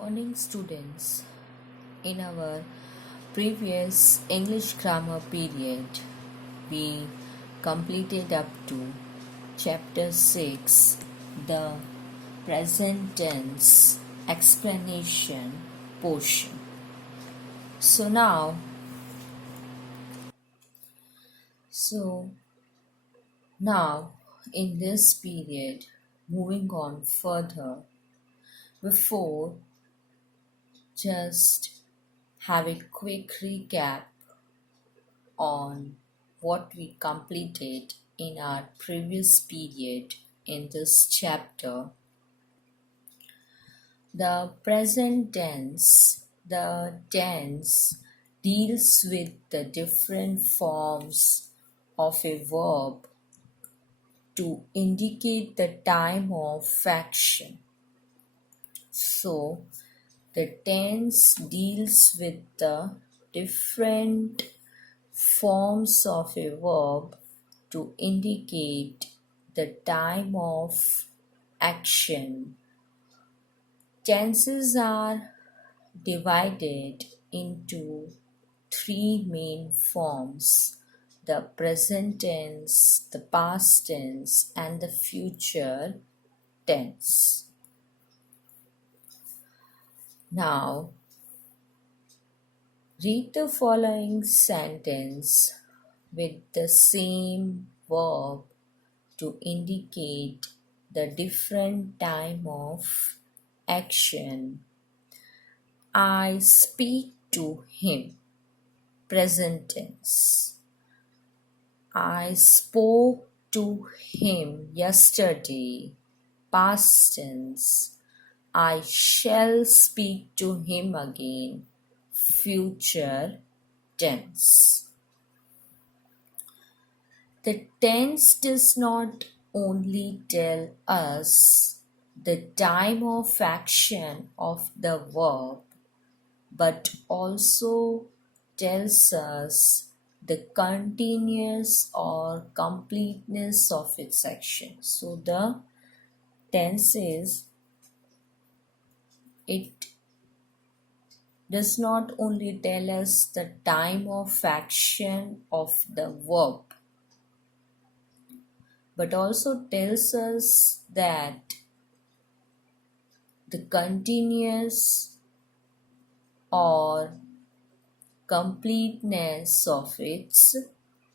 Morning, students. In our previous English grammar period, we completed up to chapter 6, the present tense explanation portion. So now in this period, moving on further, before just have a quick recap on what we completed in our previous period in this chapter. The present tense, the tense deals with the different forms of a verb to indicate the time of action. So, the tense deals with the different forms of a verb to indicate the time of action. Tenses are divided into three main forms: the present tense, the past tense, and the future tense. Now, read the following sentence with the same verb to indicate the different time of action. I speak to him. Present tense. I spoke to him yesterday. Past tense. I shall speak to him again. Future tense. The tense does not only tell us the time of action of the verb, but also tells us the continuous or completeness of its action. So the tense it does not only tell us the time of action of the verb, but also tells us that the continuous or completeness of its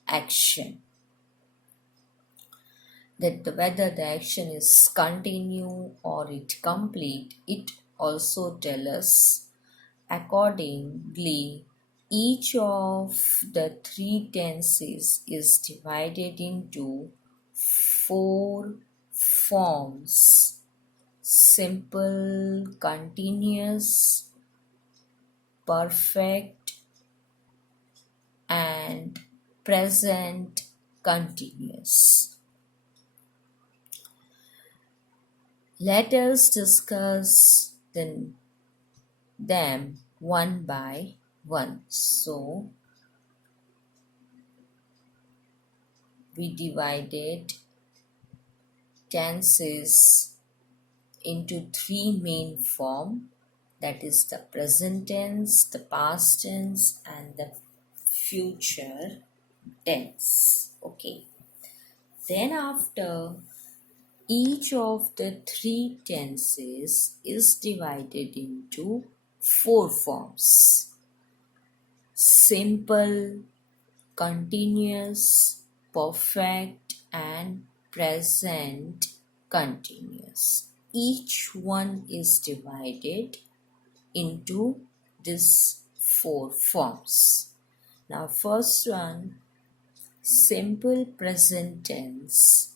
action. That whether the action is continue or it complete, it also tells us. Accordingly, each of the three tenses is divided into four forms: simple, continuous, perfect, and present continuous. Let us discuss them one by one. So, we divided tenses into three main forms, that is the present tense, the past tense, and the future tense. Okay. Then after, each of the three tenses is divided into four forms: simple, continuous, perfect, and present continuous. Each one is divided into these four forms. Now, first one, simple present tense.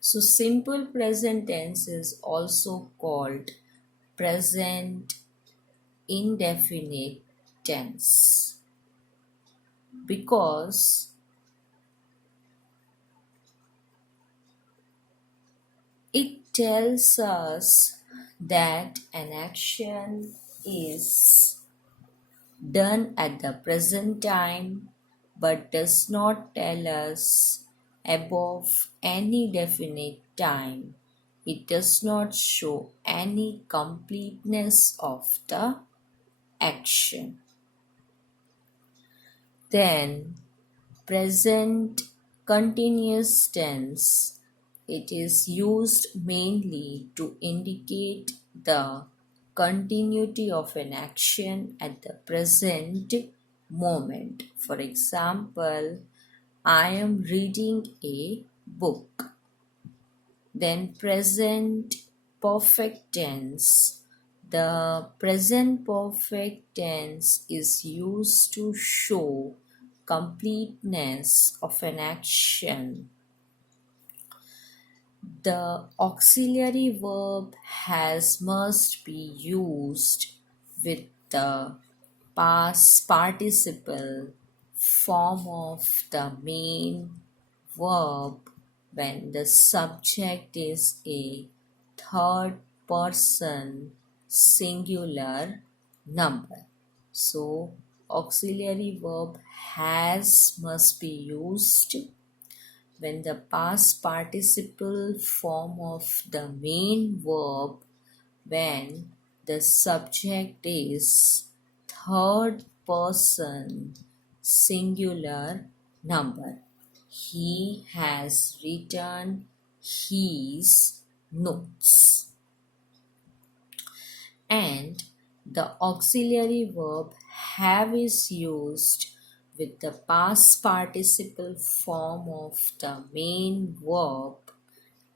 So, simple present tense is also called present indefinite tense because it tells us that an action is done at the present time but does not tell us above any definite time it does not show any completeness of the action. Then present continuous tense. It is used mainly to indicate the continuity of an action at the present moment. For example, I am reading a book. Then present perfect tense. The present perfect tense is used to show completeness of an action. The auxiliary verb has must be used with the past participle form of the main verb when the subject is a third person singular number. So, auxiliary verb has must be used when the past participle form of the main verb when the subject is third person singular number. He has written his notes. And the auxiliary verb have is used with the past participle form of the main verb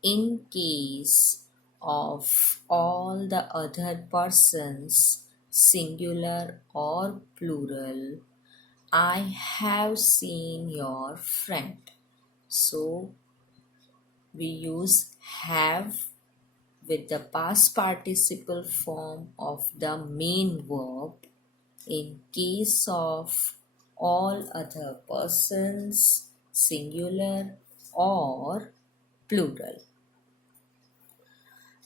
in case of all the other persons, singular or plural. I have seen your friend. So we use have with the past participle form of the main verb in case of all other persons, singular or plural.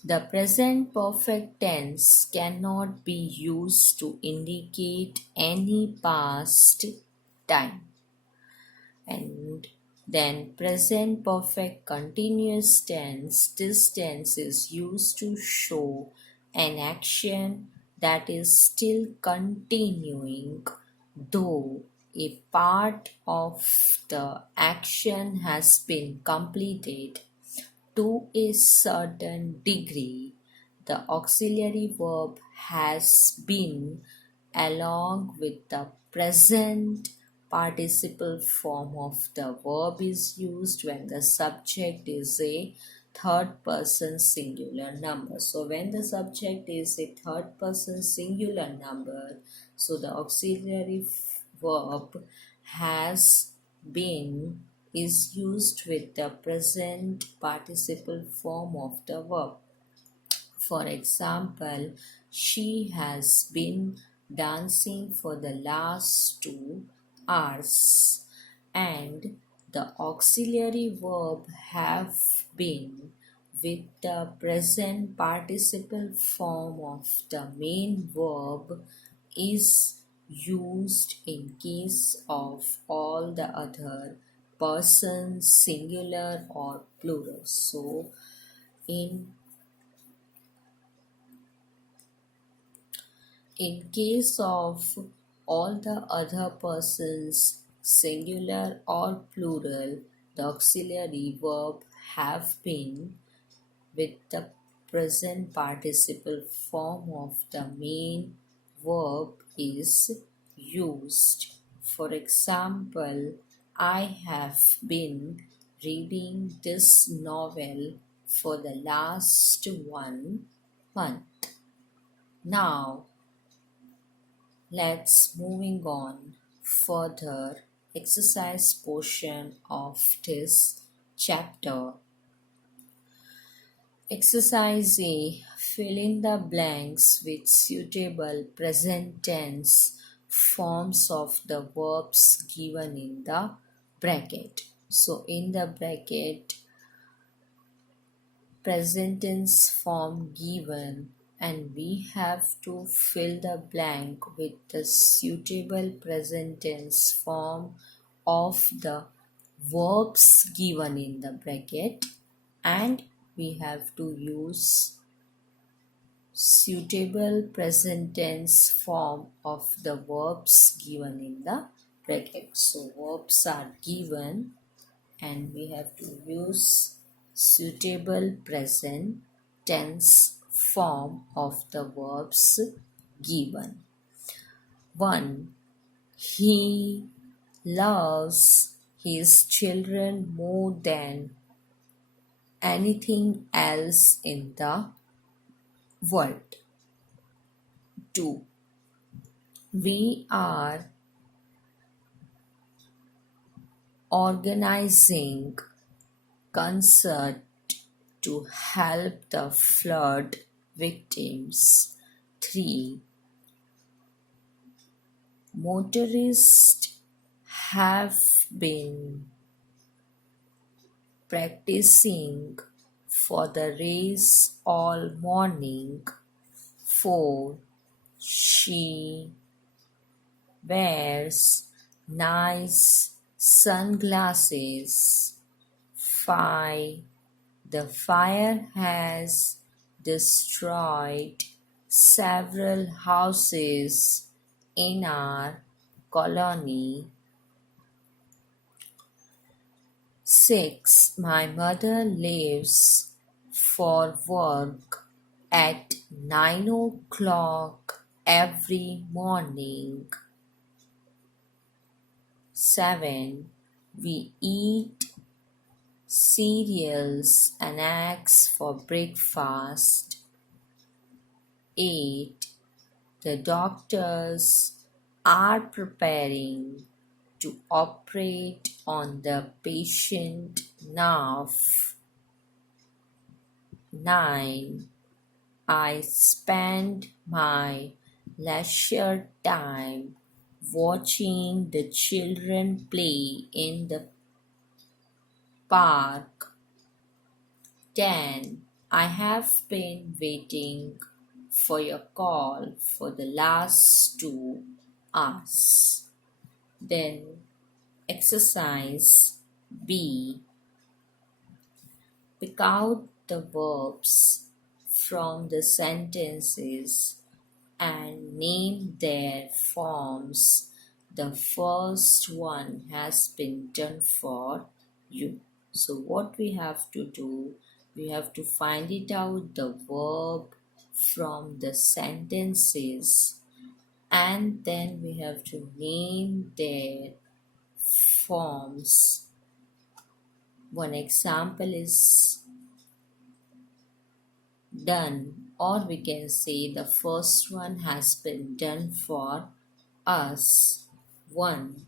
The present perfect tense cannot be used to indicate any past time. And then present perfect continuous tense. This tense is used to show an action that is still continuing, though a part of the action has been completed to a certain degree. The auxiliary verb has been along with the present participle form of the verb is used when the subject is a third person singular number. So when the subject is a third person singular number, so the auxiliary verb has been is used with the present participle form of the verb. For example, she has been dancing for the last 2 hours, and the auxiliary verb have been with the present participle form of the main verb is used in case of all the other persons, singular or plural. So in case of all the other persons, singular or plural, the auxiliary verb have been with the present participle form of the main verb is used. For example, I have been reading this novel for the last 1 month. Now, let's moving on further exercise portion of this chapter. Exercise A. Fill in the blanks with suitable present tense forms of the verbs given in the bracket. So in the bracket, present tense form given, and we have to fill the blank with the suitable present tense form of the verbs given in the bracket, and we have to use suitable present tense form of the verbs given in the bracket. So verbs are given and we have to use suitable present tense form of the verbs given. 1. He loves his children more than anything else in the world. 2. We are organizing concert to help the flood victims. 3. Motorists have been practicing for the race all morning. 4. She wears nice sunglasses. 5. The fire has destroyed several houses in our colony. 6. My mother leaves for work at 9 o'clock every morning. 7. We eat cereals and eggs for breakfast. 8. The doctors are preparing to operate on the patient now. 9. I spend my leisure time watching the children play in the park. 10. I have been waiting for your call for the last 2 hours. Then exercise B. Pick out the verbs from the sentences and name their forms. The first one has been done for you. So what we have to do, we have to find it out the verb from the sentences and then we have to name their forms. One example is done, or we can say the first one has been done for us. 1.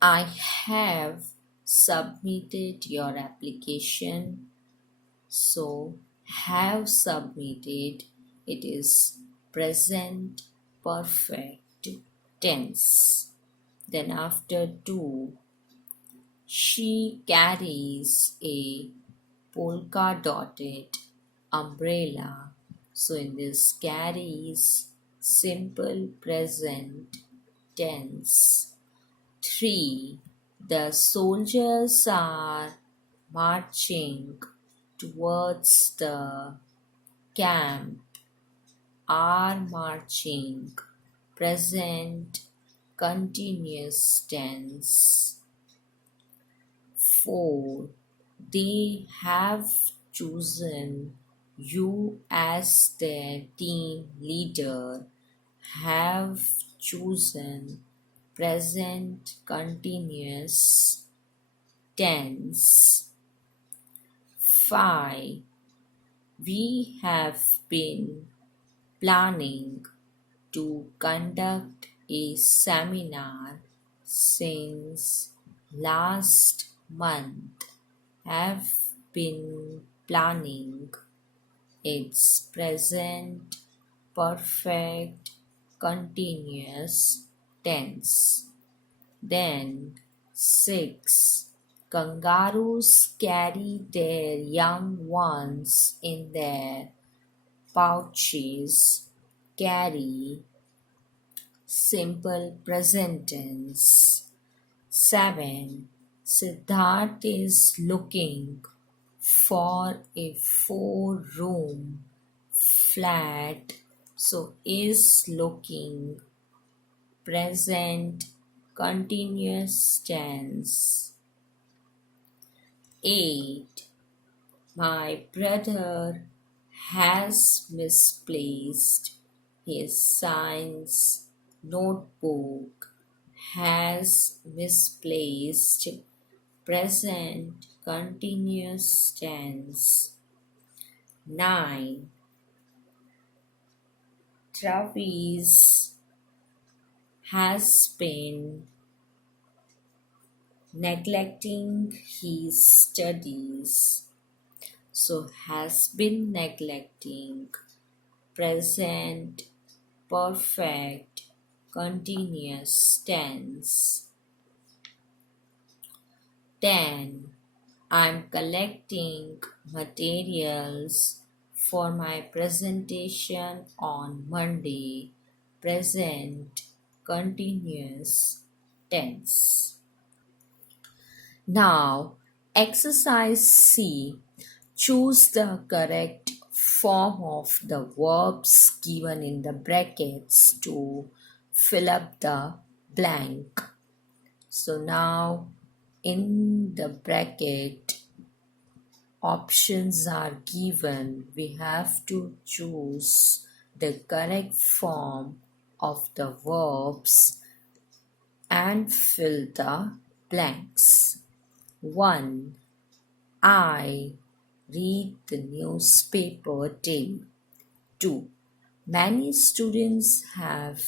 I have submitted your application. So have submitted, it is present perfect tense. Then after 2, she carries a polka dotted umbrella. So in this carries simple present tense. 3. The soldiers are marching towards the camp. Are marching present continuous tense. 4. They have chosen you as their team leader. Have chosen present continuous tense. 5. We have been planning to conduct a seminar since last month. Have been planning, it's present perfect continuous tense. Then 6. Kangaroos carry their young ones in their pouches. Carry simple present tense. 7. Siddharth is looking for a 4-room flat. So is looking present continuous tense. 8. My brother has misplaced his science notebook. Has misplaced present continuous tense. 9. Travis has been neglecting his studies. So has been neglecting present perfect continuous tense. 10. I'm collecting materials for my presentation on Monday. Present continuous tense. Now, exercise C. Choose the correct form of the verbs given in the brackets to fill up the blank. So now in the bracket options are given. We have to choose the correct form of the verbs and fill the blanks. 1. I read the newspaper daily. 2. Many students have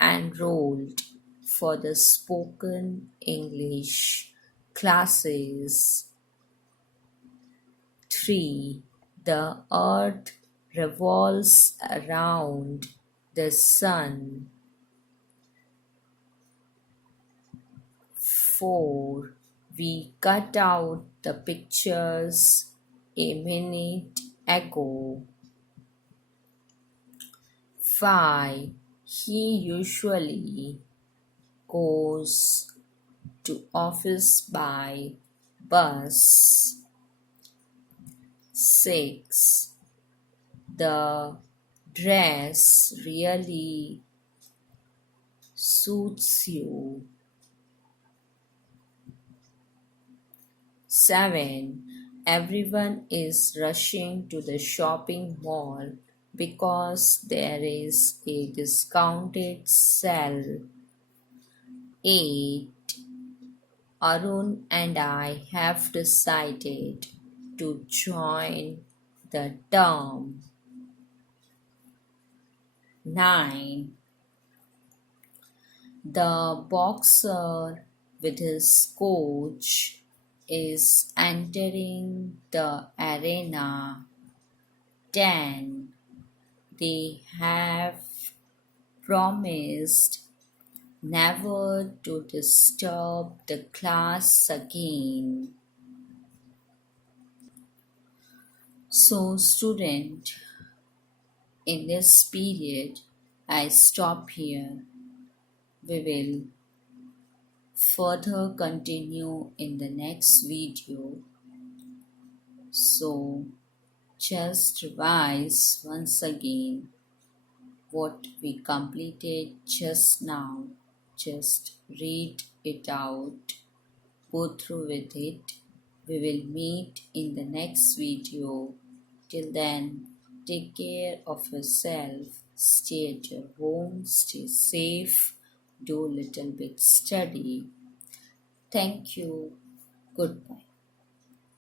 enrolled for the spoken English classes. 3. The earth revolves around the sun. 4. We cut out the pictures a minute ago. 5. He usually goes to office by bus. 6. The dress really suits you. 7. Everyone is rushing to the shopping mall because there is a discounted sale. 8. Arun and I have decided to join the term. 9. The boxer with his coach is entering the arena. 10. They have promised never to disturb the class again. So, student, in this period, I stop here. We will further continue in the next video. So, just revise once again what we completed just now. Just read it out, go through with it. We will meet in the next video. Till then, take care of yourself, stay at your home, stay safe, do a little bit study. Thank you. Goodbye.